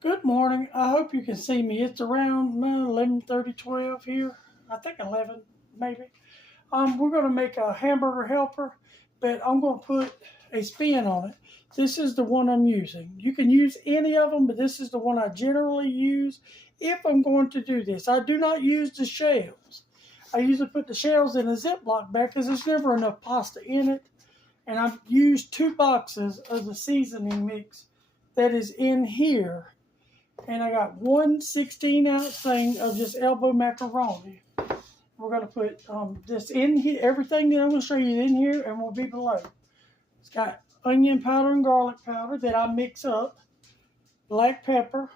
Good morning. I hope you can see me. It's around 11:30, 12 here. I think 11, maybe. We're going to make a hamburger helper, but I'm going to put a spin on it. This is the one I'm using. You can use any of them, but this is the one I generally use if I'm going to do this. I do not use the shells. I usually put the shells in a Ziploc bag because there's never enough pasta in it. And I've used 2 boxes of the seasoning mix that is in here. And I got one 16-ounce thing of just elbow macaroni. We're going to put this in here. Everything that I'm going to show you is in here and will be below. It's got onion powder and garlic powder that I mix up, black pepper,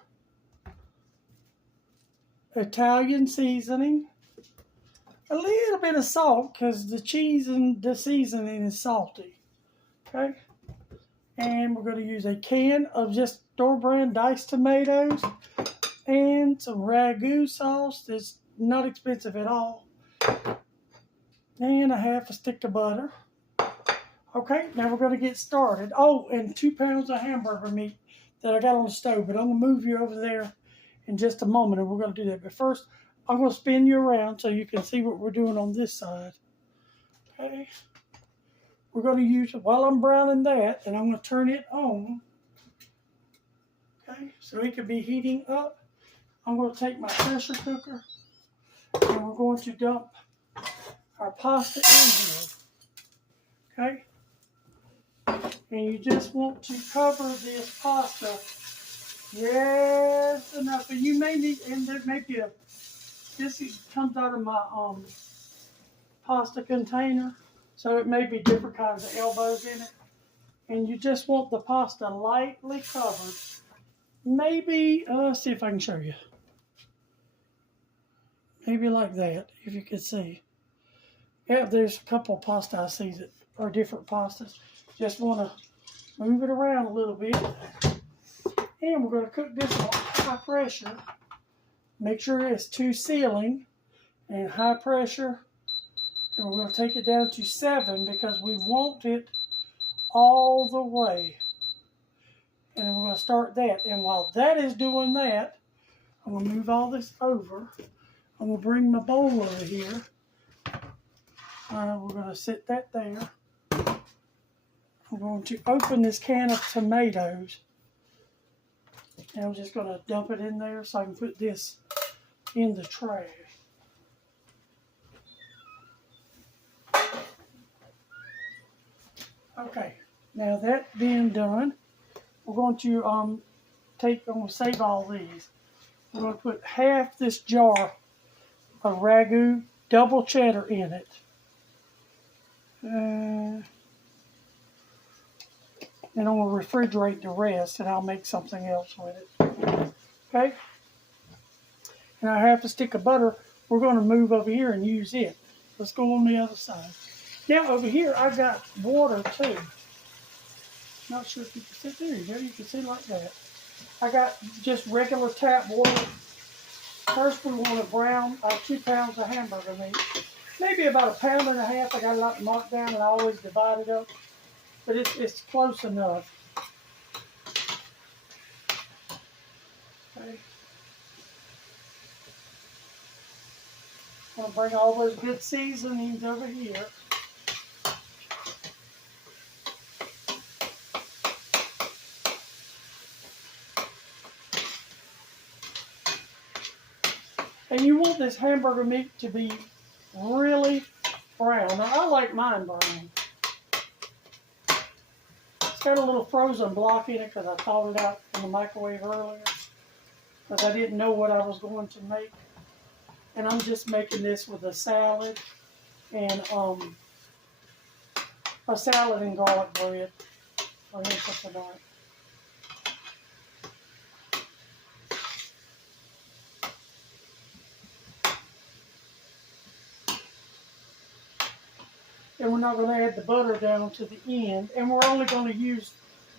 Italian seasoning, a little bit of salt because the cheese and the seasoning is salty. Okay? And we're going to use a can of just store brand diced tomatoes and some ragu sauce that's not expensive at all. And a half a stick of butter. Okay, now we're going to get started. Oh, and 2 pounds of hamburger meat that I got on the stove. But I'm going to move you over there in just a moment and we're going to do that. But first, I'm going to spin you around so you can see what we're doing on this side. Okay. We're going to use it while I'm browning that, and I'm going to turn it on. Okay, so it could be heating up. I'm going to take my pressure cooker, and we're going to dump our pasta in here. Okay, and you just want to cover this pasta just enough. And you may need, and there may be this comes out of my pasta container. So it may be different kinds of elbows in it. And you just want the pasta lightly covered. Maybe, let's see if I can show you. Maybe like that, if you can see. Yeah, there's a couple of pasta I see that are different pastas. Just want to move it around a little bit. And we're going to cook this on high pressure. Make sure it's to sealing and high pressure. And we're going to take it down to 7 because we want it all the way. And we're going to start that. And while that is doing that, I'm going to move all this over. I'm going to bring my bowl over here. We're going to set that there. I'm going to open this can of tomatoes. And I'm just going to dump it in there so I can put this in the trash. Okay, now that being done, we're going to I'm going to save all these. We're going to put half this jar of ragu double cheddar in it. And I'm going to refrigerate the rest and I'll make something else with it. Okay? And I have a stick of butter. We're going to move over here and use it. Let's go on the other side. Now over here I got water too. Not sure if you can see. There you go. You can see like that. I got just regular tap water. First we want to brown 2 pounds of hamburger meat. Maybe about 1.5 pounds. I got a lot marked down and I always divide it up. But it's close enough. Okay. I'm going to bring all those good seasonings over here. And you want this hamburger meat to be really brown. Now, I like mine brown. It's got a little frozen block in it because I thawed it out in the microwave earlier. Because I didn't know what I was going to make. And I'm just making this with a salad and garlic bread for him for tonight. And we're not going to add the butter down to the end. And we're only going to use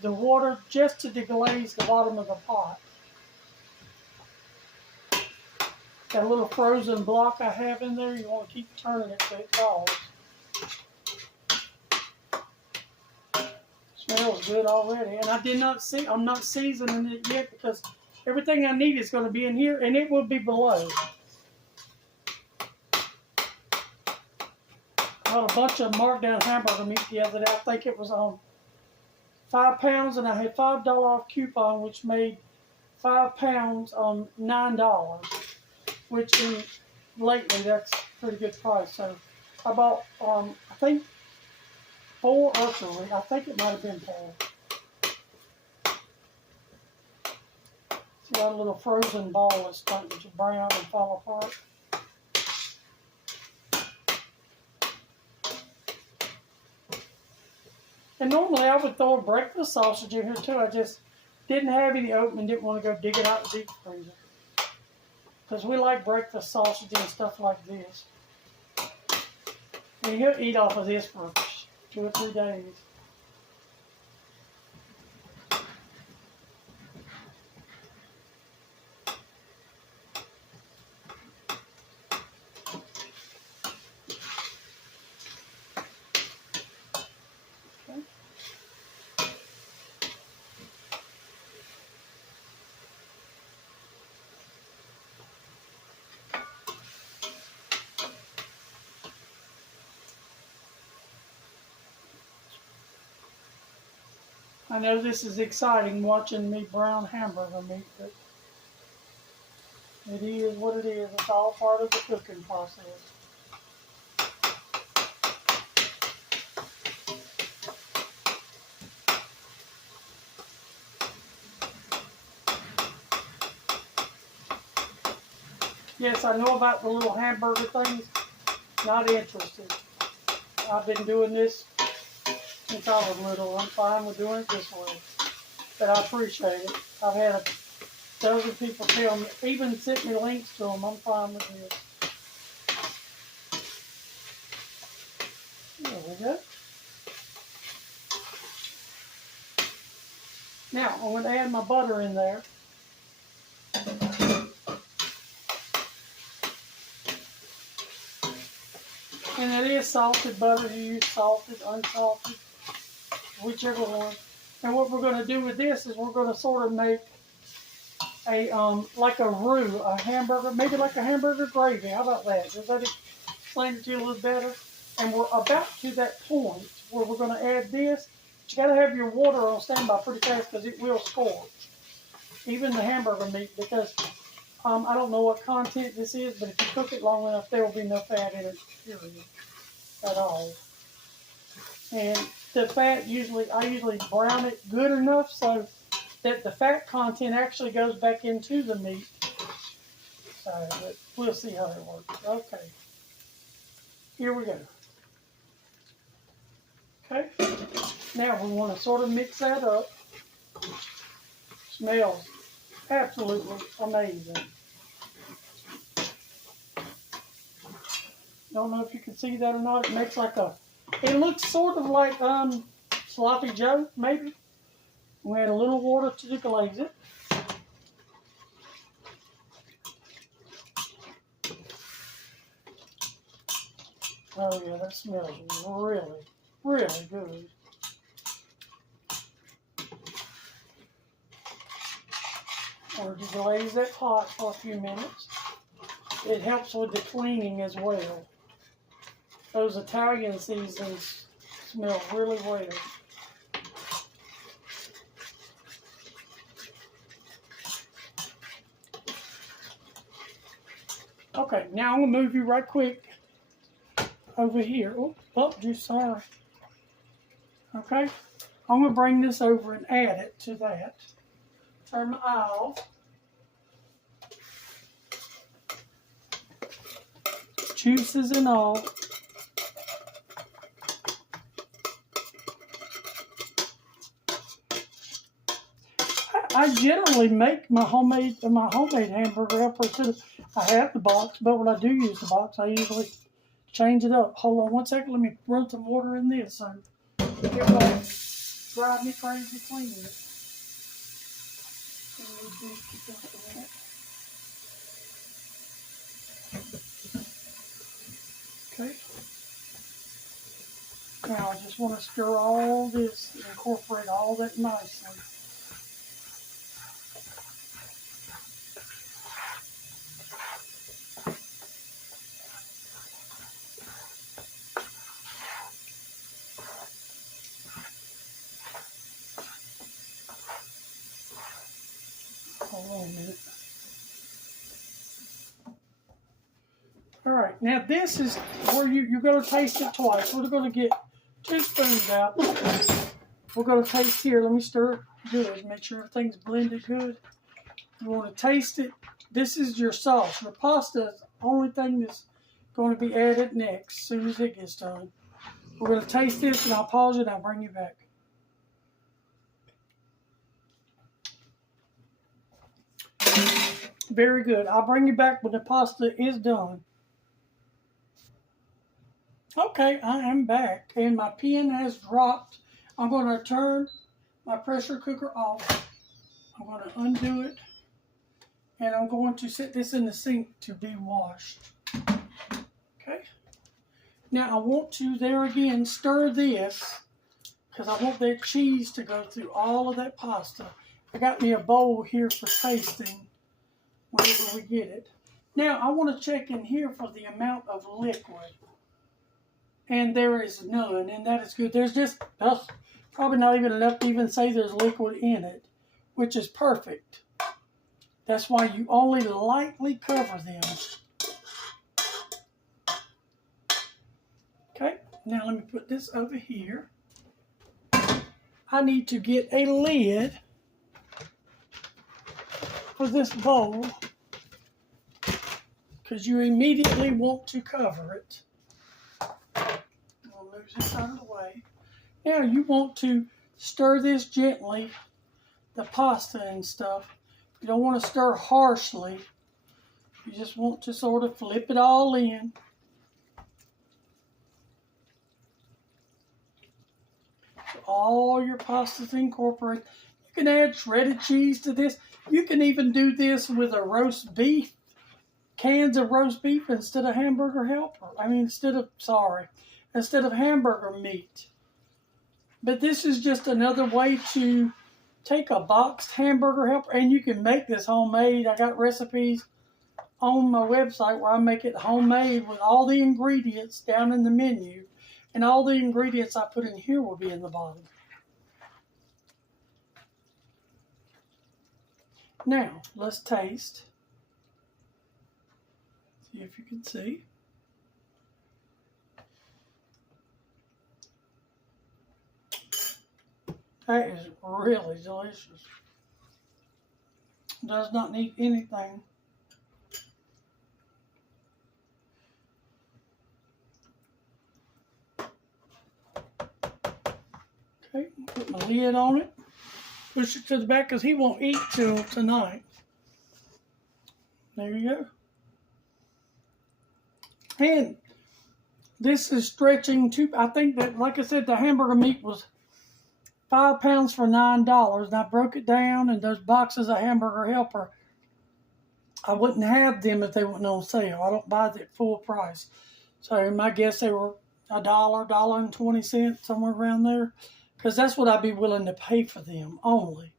the water just to deglaze the bottom of the pot. That little frozen block I have in there, you want to keep turning it so it thaws. Smells good already. And I'm not seasoning it yet because everything I need is going to be in here, and it will be below. I bought a bunch of marked down hamburger meat the other day. I think it was on 5 pounds, and I had $5 off coupon, which made 5 pounds on $9, which lately that's a pretty good price. So I bought, I think 4 or 3. I think it might have been 4. See that little frozen ball is starting to brown and fall apart. And normally I would throw a breakfast sausage in here too. I just didn't have any open and didn't want to go dig it out of the deep freezer. Because we like breakfast sausage and stuff like this. And you'll eat off of this for 2 or 3 days. I know this is exciting watching me brown hamburger meat, but it is what it is. It's all part of the cooking process. Yes, I know about the little hamburger things. Not interested. I've been doing this since I was little. I'm fine with doing it this way. But I appreciate it. I've had a dozen people tell me, even sent me links to them. I'm fine with this. There we go. Now, I'm going to add my butter in there. And it is salted butter. You use salted, unsalted, whichever one. And what we're going to do with this is we're going to sort of make a, like a roux, a hamburger, maybe like a hamburger gravy. How about that? Does that explain it to you a little better? And we're about to that point where we're going to add this. But you got to have your water on standby pretty fast because it will scorch. Even the hamburger meat, because I don't know what content this is, but if you cook it long enough, there will be no fat in it, period, at all. And the fat, I usually brown it good enough so that the fat content actually goes back into the meat. So, but we'll see how that works. Okay. Here we go. Okay. Now we want to sort of mix that up. Smells absolutely amazing. Don't know if you can see that or not. It makes like it looks sort of like sloppy joe, maybe. We add a little water to deglaze it. Oh yeah, that smells really, really good. Or deglaze that pot for a few minutes. It helps with the cleaning as well. Those Italian seasons smell really well. Okay, now I'm going to move you right quick over here. Oh, just sorry. Okay, I'm going to bring this over and add it to that. Turn my eye off. Juices and all. I generally make my homemade hamburger helper. I have the box, but when I do use the box, I usually change it up. Hold on one second. Let me run some water in this. So it won't drive me crazy cleaning it. Okay. Now I just want to stir all this and incorporate all that nicely. Hold on a minute. All right, now this is where you're going to taste it twice. We're going to get 2 spoons out. We're going to taste here. Let me stir it good. Make sure everything's blended good. You want to taste it. This is your sauce. Your pasta is the only thing that's going to be added next as soon as it gets done. We're going to taste this, and I'll pause it and I'll bring you back. Very good. I'll bring you back when the pasta is done. Okay, I am back, and my pen has dropped. I'm going to turn my pressure cooker off. I'm going to undo it, and I'm going to set this in the sink to be washed. Okay. Now I want to, there again, stir this, because I want that cheese to go through all of that pasta. I got me a bowl here for tasting whenever we get it. Now I want to check in here for the amount of liquid. And there is none, and that is good. There's just probably not even enough to even say there's liquid in it, which is perfect. That's why you only lightly cover them. Okay, now let me put this over here. I need to get a lid for this bowl because you immediately want to cover it. We'll move this out of the way. Now you want to stir this gently, the pasta and stuff. You don't want to stir harshly. You just want to sort of flip it all in. So all your pasta's incorporated. You can add shredded cheese to this. You can even do this with a roast beef, cans of roast beef instead of hamburger helper. Instead of hamburger meat. But this is just another way to take a boxed hamburger helper, and you can make this homemade. I got recipes on my website where I make it homemade with all the ingredients down in the menu, and all the ingredients I put in here will be in the bottom. Now, let's taste. See if you can see. That is really delicious. Does not need anything. Okay, put my lid on it. Push it to the back because he won't eat till tonight. There you go. And this is stretching too. I think that, like I said, the hamburger meat was 5 pounds for $9, and I broke it down, and those boxes of hamburger helper, I wouldn't have them if they weren't on sale. I don't buy them at full price. So my guess they were $1, $1.20, somewhere around there, because that's what I'd be willing to pay for them only.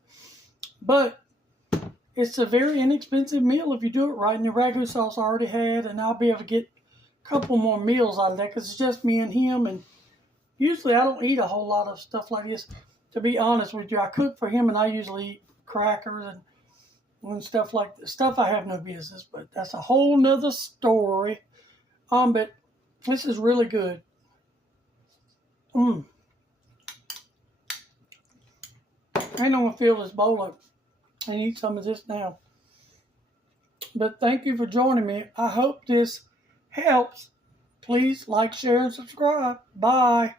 But it's a very inexpensive meal if you do it right, and the ragu sauce I already had, and I'll be able to get a couple more meals out of that because it's just me and him, and usually I don't eat a whole lot of stuff like this. To be honest with you, I cook for him, and I usually eat crackers and stuff like that. Stuff I have no business, but that's a whole nother story. But this is really good. I ain't gonna fill this bowl up and eat some of this now. But thank you for joining me. I hope this helps. Please like, share, and subscribe. Bye.